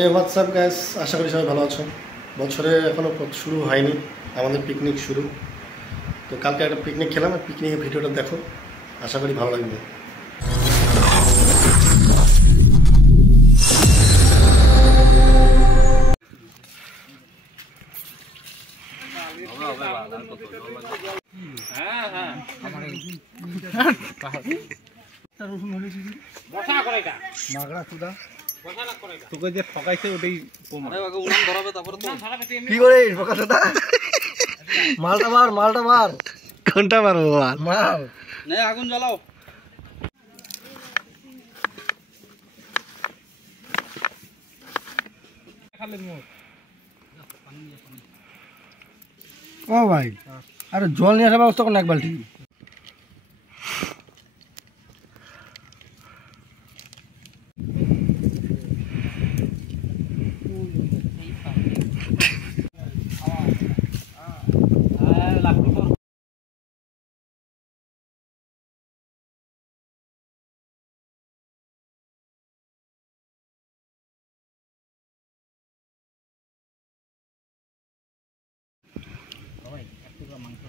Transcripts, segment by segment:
এই WhatsApp guys, আশা করি সবাই ভালো আছো। বছরে এখনও শুরু হয়নি আমাদের পিকনিক শুরু। তো কালকে একটা পিকনিক খেলাম, পিকনিকের ভিডিওটা দেখো, আশা করি ভালো লাগবে। তোকে যে ঠকাইছে ওটাই কি করে মালটা বার কোনটা মারবো মাল আগুন জ্বালাও। ও ভাই, আরে জল নিয়ে আসার ব্যবস্থা করুন এক বালতি।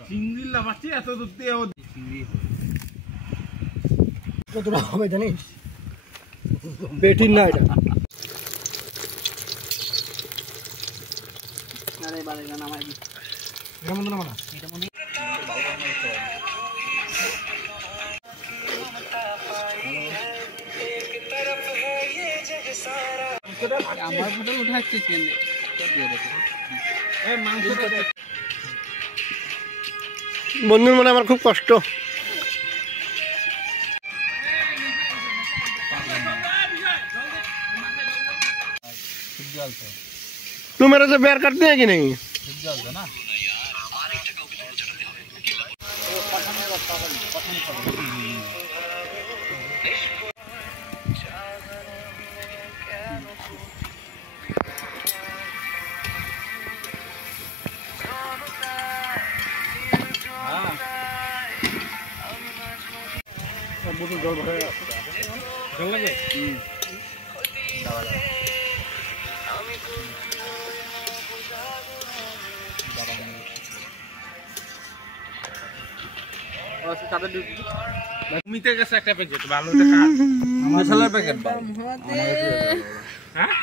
চিংড়ি লাফাচ্ছি এত দূর দিয়ে কতটা হবে জানিস? বেটির না এটা। আরে বাড়ি না নামাই দি এটা মনে না এটা মনে আমার ফটো উঠাচ্ছিস কেন? দিয়ে দেখো এই মাংসটা বন্ধুর মনে আমার খুব কষ্ট। तू मेरे से प्यार करते हैं कि नहीं? ना बोतल जल भरे जल लगे মিতে গেছে একটা প্যাকেট ভালো দেখা মশলার প্যাকেট দাও হ্যাঁ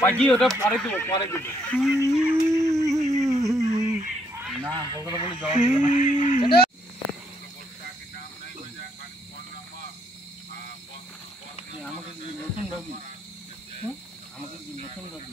পাগি ওটা পরে দিব না কলকাতা বলে যাওয়া না আমাকে নতুন ভাবি আমাকে নতুন ভাবি